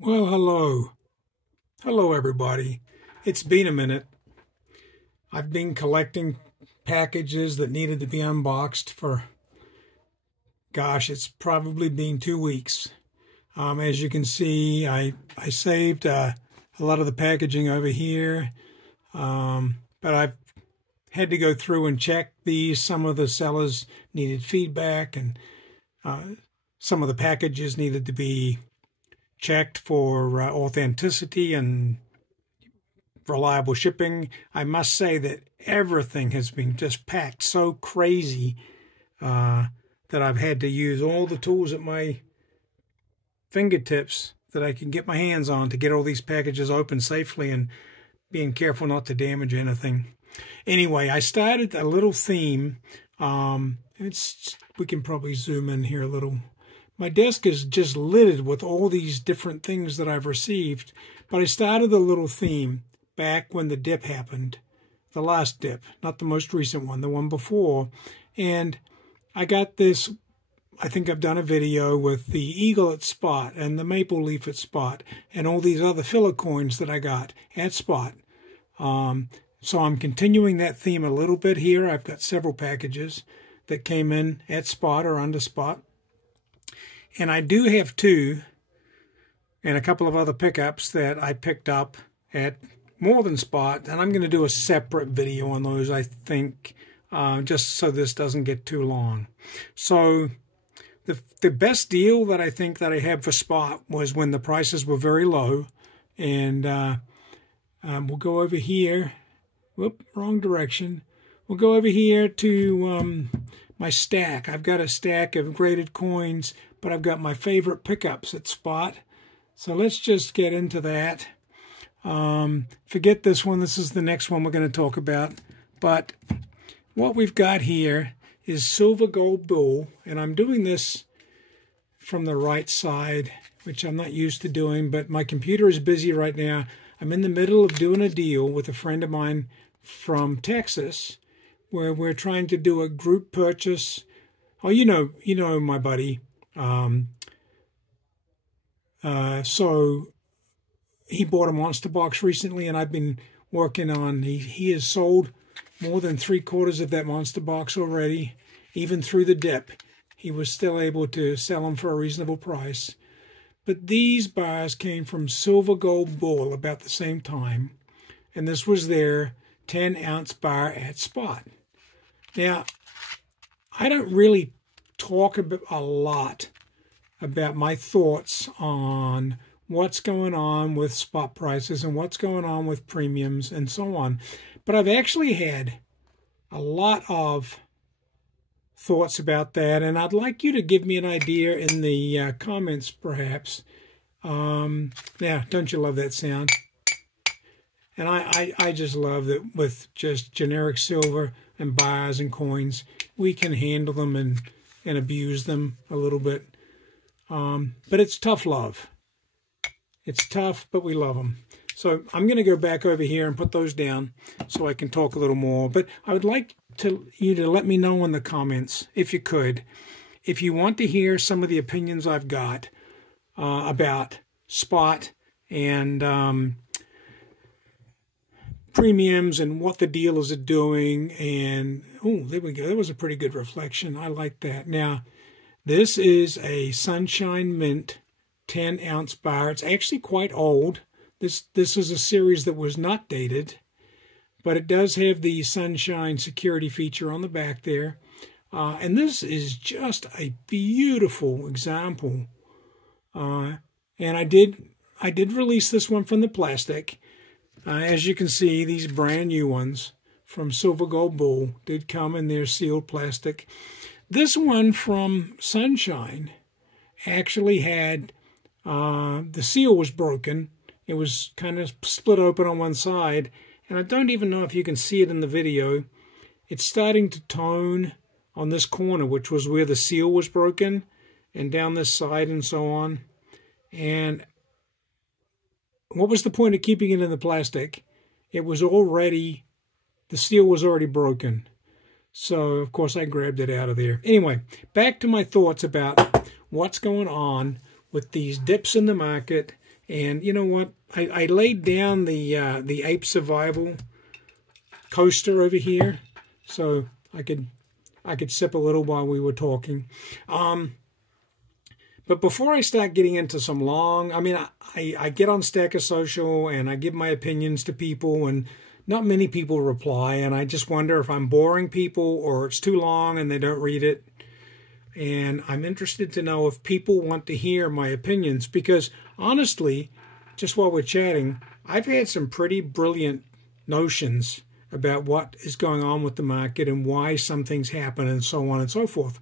Well, hello. Hello, everybody. It's been a minute. I've been collecting packages that needed to be unboxed for, gosh, it's probably been 2 weeks. As you can see, I saved a lot of the packaging over here, but I've had to go through and check these. Some of the sellers needed feedback, and some of the packages needed to be checked for authenticity and reliable shipping. I must say that everything has been just packed so crazy that I've had to use all the tools at my fingertips that I can get my hands on to get all these packages open safely and being careful not to damage anything. Anyway, I started a little theme. We can probably zoom in here a little. My desk is just littered with all these different things that I've received, but I started a little theme back when the dip happened, the last dip, not the most recent one, the one before. And I got this, I think I've done a video with the eagle at spot and the maple leaf at spot and all these other filler coins that I got at spot. So I'm continuing that theme a little bit here. I've got several packages that came in at spot or under spot. And I do have two and a couple of other pickups that I picked up at more than spot. And I'm going to do a separate video on those, I think, just so this doesn't get too long. So the best deal that I think that I had for spot was when the prices were very low. And we'll go over here. Whoop, wrong direction. We'll go over here to my stack. I've got a stack of graded coins, but I've got my favorite pickups at spot. So let's just get into that. Forget this one. This is the next one we're going to talk about. But what we've got here is silver gold bull, and I'm doing this from the right side, which I'm not used to doing, but my computer is busy right now. I'm in the middle of doing a deal with a friend of mine from Texas, where we're trying to do a group purchase. Oh, you know my buddy. So he bought a monster box recently, and I've been working on. He has sold more than 3/4 of that monster box already. Even through the dip, he was still able to sell them for a reasonable price. But these bars came from Silver Gold Bull about the same time, and this was their 10-ounce bar at spot. Now, I don't really talk a lot about my thoughts on what's going on with spot prices and what's going on with premiums and so on, but I've actually had a lot of thoughts about that, and I'd like you to give me an idea in the comments, perhaps. Yeah, don't you love that sound? And I just love that with just generic silver and bars and coins, we can handle them and abuse them a little bit. But it's tough love. It's tough, but we love them. So I'm going to go back over here and put those down so I can talk a little more. But I would like you to let me know in the comments, if you could, if you want to hear some of the opinions I've got about spot and premiums and what the dealers are doing. And oh, there we go. That was a pretty good reflection. I like that. Now, this is a Sunshine Mint 10-ounce bar. It's actually quite old. This is a series that was not dated, but it does have the Sunshine security feature on the back there. And this is just a beautiful example. And I did release this one from the plastic. As you can see, these brand new ones from Silver Gold Bull did come in their sealed plastic. This one from Sunshine actually had, the seal was broken. It was kind of split open on one side, and I don't even know if you can see it in the video. It's starting to tone on this corner, which was where the seal was broken, and down this side and so on. And what was the point of keeping it in the plastic? It was already, the seal was already broken. So, of course, I grabbed it out of there. Anyway, back to my thoughts about what's going on with these dips in the market And you know what? I laid down the Ape Survival coaster over here, so I could sip a little while we were talking. But before I start getting into some long, I mean, I get on Stacker Social and I give my opinions to people, and not many people reply, and I just wonder if I'm boring people or it's too long and they don't read it. And I'm interested to know if people want to hear my opinions, because honestly, just while we're chatting, I've had some pretty brilliant notions about what is going on with the market and why some things happen and so on and so forth.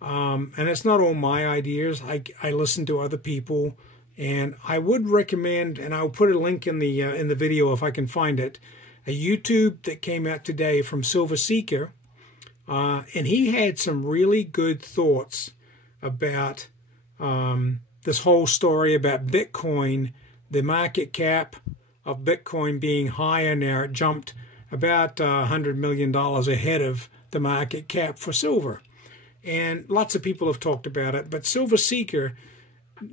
And it's not all my ideas. I listen to other people, and I would recommend, and I'll put a link in the video if I can find it, a YouTube that came out today from Silver Seeker, and he had some really good thoughts about this whole story about Bitcoin, the market cap of Bitcoin being higher now. It jumped about $100 million ahead of the market cap for silver. And lots of people have talked about it, but Silver Seeker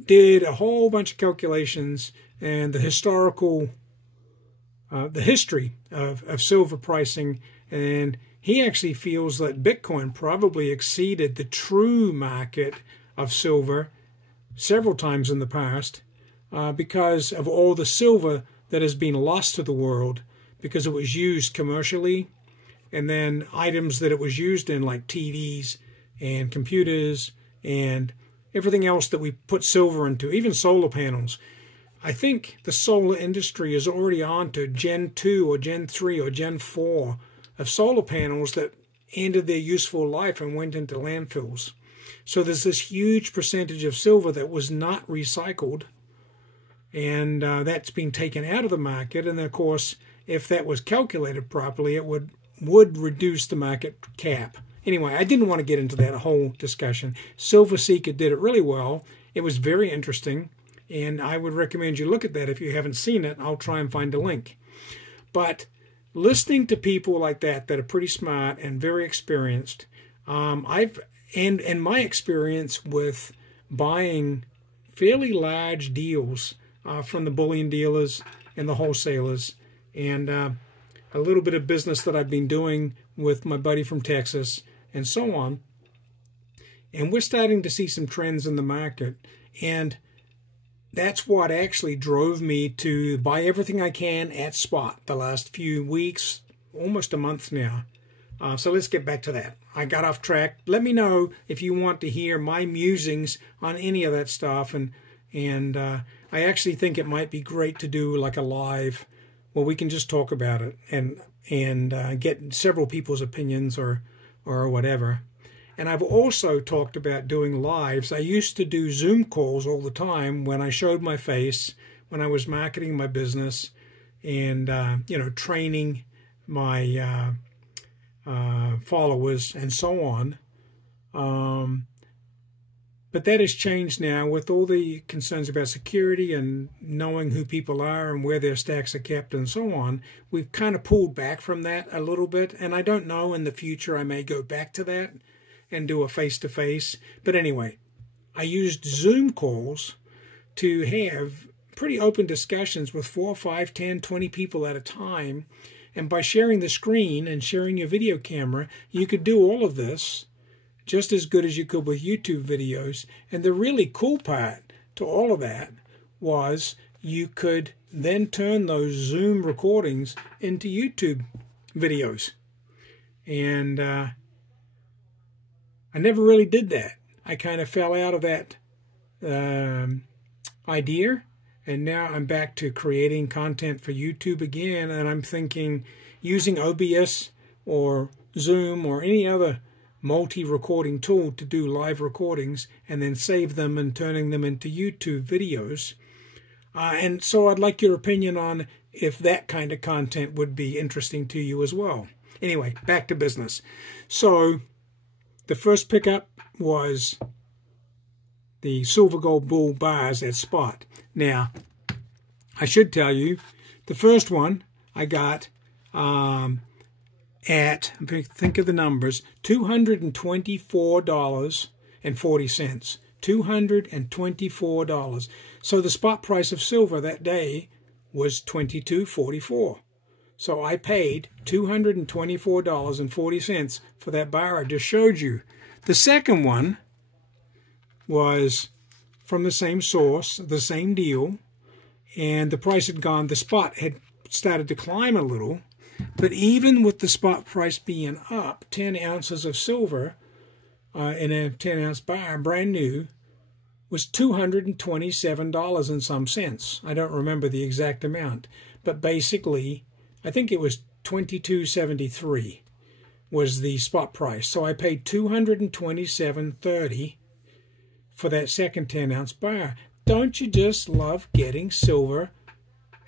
did a whole bunch of calculations and the history of silver pricing, and he actually feels that Bitcoin probably exceeded the true market of silver several times in the past because of all the silver that has been lost to the world because it was used commercially, and then items that it was used in, like TVs and computers and everything else that we put silver into, even solar panels. I think the solar industry is already on to Gen 2 or Gen 3 or Gen 4 of solar panels that ended their useful life and went into landfills. So there's this huge percentage of silver that was not recycled, and that's been taken out of the market. And of course, if that was calculated properly, it would reduce the market cap. Anyway, I didn't want to get into that whole discussion. Silver Seeker did it really well. It was very interesting, and I would recommend you look at that if you haven't seen it. I'll try and find a link. But listening to people like that are pretty smart and very experienced, and my experience with buying fairly large deals from the bullion dealers and the wholesalers, and a little bit of business that I've been doing with my buddy from Texas, and so on. And we're starting to see some trends in the market. And that's what actually drove me to buy everything I can at spot the last few weeks, almost a month now. So let's get back to that. I got off track. Let me know if you want to hear my musings on any of that stuff. And I actually think it might be great to do like a live where we can just talk about it and get several people's opinions or whatever. And I've also talked about doing lives. I used to do Zoom calls all the time when I showed my face, when I was marketing my business and, training my followers and so on. But that has changed now with all the concerns about security and knowing who people are and where their stacks are kept and so on. We've kind of pulled back from that a little bit, and I don't know, in the future I may go back to that and do a face-to-face. But anyway, I used Zoom calls to have pretty open discussions with 4, 5, 10, 20 people at a time. And by sharing the screen and sharing your video camera, you could do all of this just as good as you could with YouTube videos. And the really cool part to all of that was you could then turn those Zoom recordings into YouTube videos. And I never really did that. I kind of fell out of that idea, and now I'm back to creating content for YouTube again, and I'm thinking using OBS or Zoom or any other multi-recording tool to do live recordings and then save them and turning them into YouTube videos. And so I'd like your opinion on if that kind of content would be interesting to you as well. Anyway, back to business. So the first pickup was the silver gold bull bars at spot. Now, I should tell you, the first one I got at, think of the numbers, $224.40. $224. So the spot price of silver that day was $22.44. So I paid $224.40 for that bar I just showed you. The second one was from the same source, the same deal, and the price had gone, the spot had started to climb a little, but even with the spot price being up, 10 ounces of silver in a 10-ounce bar, brand new, was $227 and some cents. I don't remember the exact amount, but basically, I think it was $22.73 was the spot price. So I paid $227.30 for that second 10-ounce bar. Don't you just love getting silver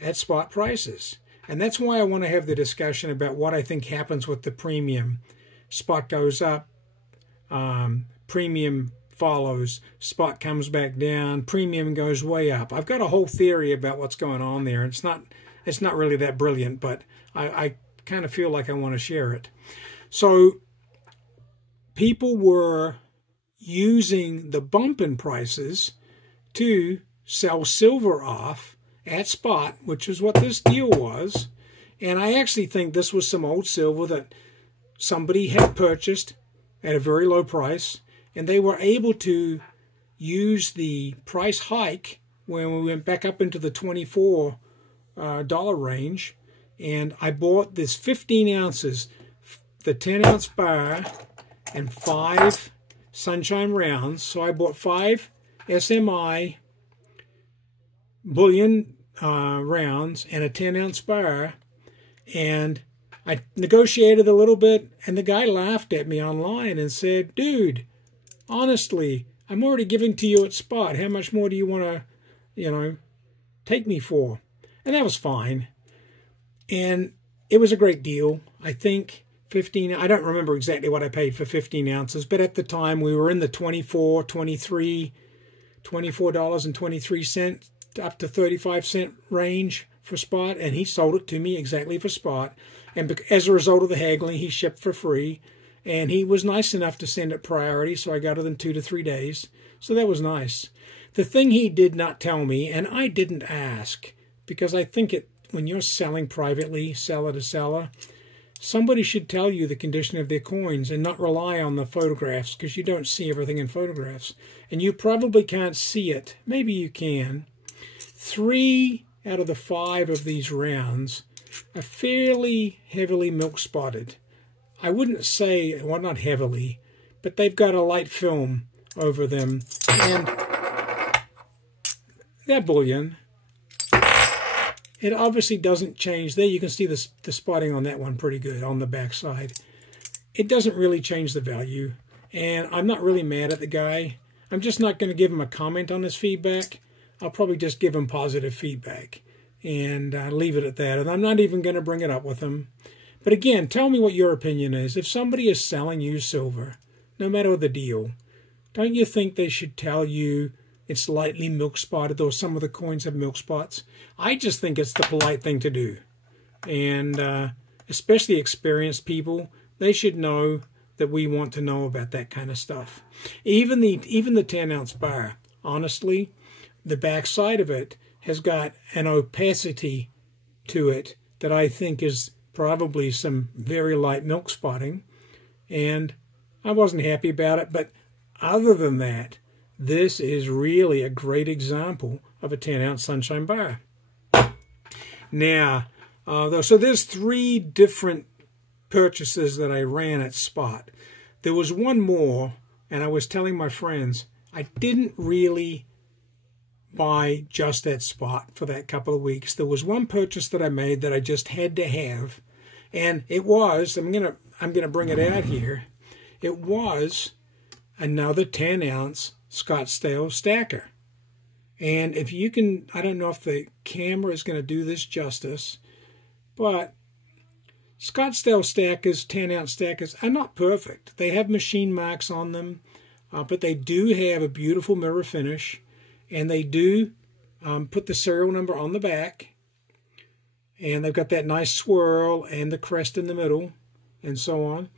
at spot prices? And that's why I want to have the discussion about what I think happens with the premium. Spot goes up, premium follows, spot comes back down, premium goes way up. I've got a whole theory about what's going on there. It's not really that brilliant, but I kind of feel like I want to share it. So people were using the bump in prices to sell silver off at spot, which is what this deal was. And I actually think this was some old silver that somebody had purchased at a very low price, and they were able to use the price hike when we went back up into the $24 range. And I bought this 15 ounces, the 10-ounce bar, and 5 sunshine rounds. So I bought 5 SMI bullion rounds and a 10-ounce bar, and I negotiated a little bit, and the guy laughed at me online and said, "Dude, honestly, I'm already giving to you at spot. How much more do you want to, take me for?" And that was fine. And it was a great deal. I think 15, I don't remember exactly what I paid for 15 ounces, but at the time we were in the $24.23 up to 35-cent range for spot, and he sold it to me exactly for spot. And as a result of the haggling, he shipped for free, and he was nice enough to send it priority, so I got it in 2 to 3 days. So that was nice. The thing he did not tell me, and I didn't ask, because I think when you're selling privately, seller to seller, somebody should tell you the condition of their coins and not rely on the photographs, because you don't see everything in photographs. And you probably can't see it. Maybe you can. 3 out of the 5 of these rounds are fairly heavily milk spotted. I wouldn't say, well, not heavily, but they've got a light film over them. And that bullion, it obviously doesn't change. There you can see the spotting on that one pretty good on the back side. It doesn't really change the value, and I'm not really mad at the guy. I'm just not going to give him a comment on his feedback. I'll probably just give him positive feedback and leave it at that. And I'm not even going to bring it up with him. But again, tell me what your opinion is. If somebody is selling you silver, no matter the deal, don't you think they should tell you it's lightly milk spotted, though some of the coins have milk spots? I just think it's the polite thing to do. And especially experienced people, they should know that we want to know about that kind of stuff. Even the 10-ounce bar, honestly, the back side of it has got an opacity to it that I think is probably some very light milk spotting. And I wasn't happy about it, but other than that, this is really a great example of a 10-ounce sunshine bar. Now, so there's 3 different purchases that I ran at spot. There was one more, and I was telling my friends, I didn't really buy just at spot for that couple of weeks. There was one purchase that I made that I just had to have, and it was, I'm gonna bring it out here. It was another 10-ounce Scottsdale stacker. And if you can, I don't know if the camera is going to do this justice, but Scottsdale stackers, 10-ounce stackers, are not perfect. They have machine marks on them, but they do have a beautiful mirror finish, and they do put the serial number on the back, and they've got that nice swirl and the crest in the middle, and so on.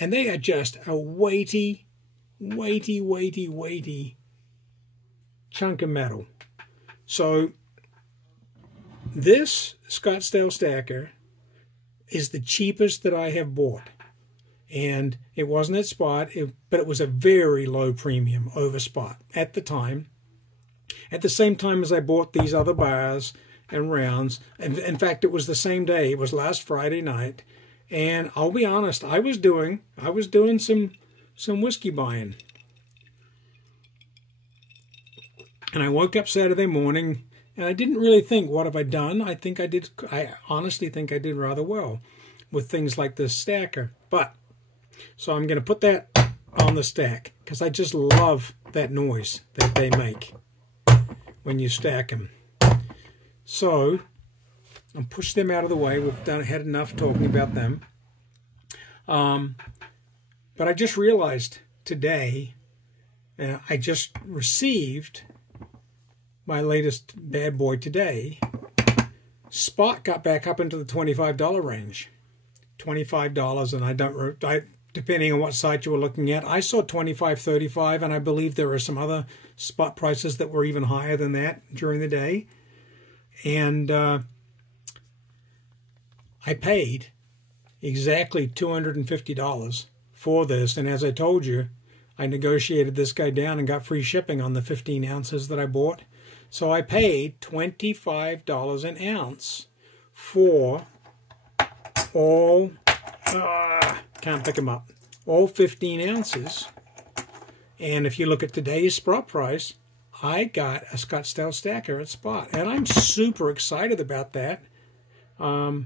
And they are just a weighty weighty, weighty, weighty chunk of metal. So this Scottsdale stacker is the cheapest that I have bought. And it wasn't at spot, but it was a very low premium over spot at the time. At the same time as I bought these other bars and rounds. And in fact, it was the same day. It was last Friday night. And I'll be honest, I was doing some whiskey buying. And I woke up Saturday morning and I didn't really think, what have I done? I honestly think I did rather well with things like this stacker. But so I'm going to put that on the stack because I just love that noise that they make when you stack them. So I'll push them out of the way. We've had enough talking about them. But I just realized today, I just received my latest bad boy today. Spot got back up into the $25 range. $25, and depending on what site you were looking at, I saw $25.35, and I believe there are some other spot prices that were even higher than that during the day. And I paid exactly $250 for this, and as I told you, I negotiated this guy down and got free shipping on the 15 ounces that I bought. So I paid $25 an ounce for all, can't pick them up, all 15 ounces. And if you look at today's spot price, I got a Scottsdale stacker at spot. And I'm super excited about that. I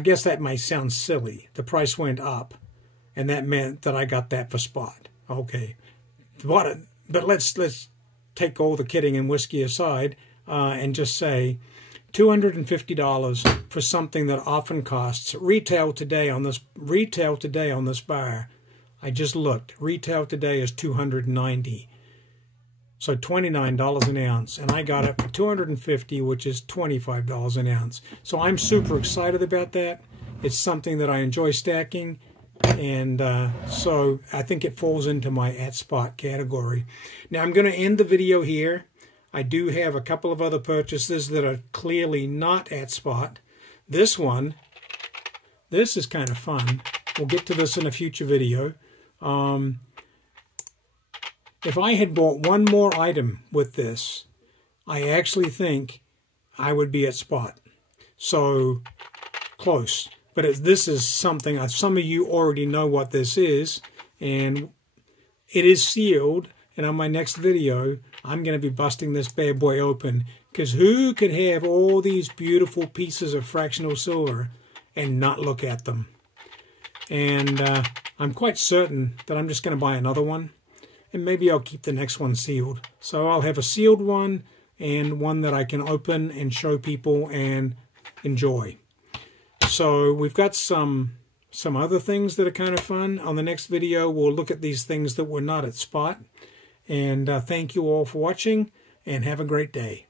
guess that might sound silly. The price went up, and that meant that I got that for spot. Okay. But let's take all the kidding and whiskey aside and just say $250 for something that often costs retail today on this bar. I just looked. Retail today is $290. So $29 an ounce, and I got it for $250, which is $25 an ounce. So I'm super excited about that. It's something that I enjoy stacking, and so I think it falls into my at spot category. Now I'm going to end the video here. I do have a couple of other purchases that are clearly not at spot. This is kind of fun. We'll get to this in a future video. If I had bought one more item with this, I actually think I would be at spot. So close. But this is something, some of you already know what this is, and it is sealed. And on my next video, I'm going to be busting this bad boy open, because who could have all these beautiful pieces of fractional silver and not look at them? And I'm quite certain that I'm just going to buy another one, and maybe I'll keep the next one sealed. So I'll have a sealed one and one that I can open and show people and enjoy. So we've got some other things that are kind of fun. On the next video, we'll look at these things that were not at spot. And thank you all for watching, and have a great day.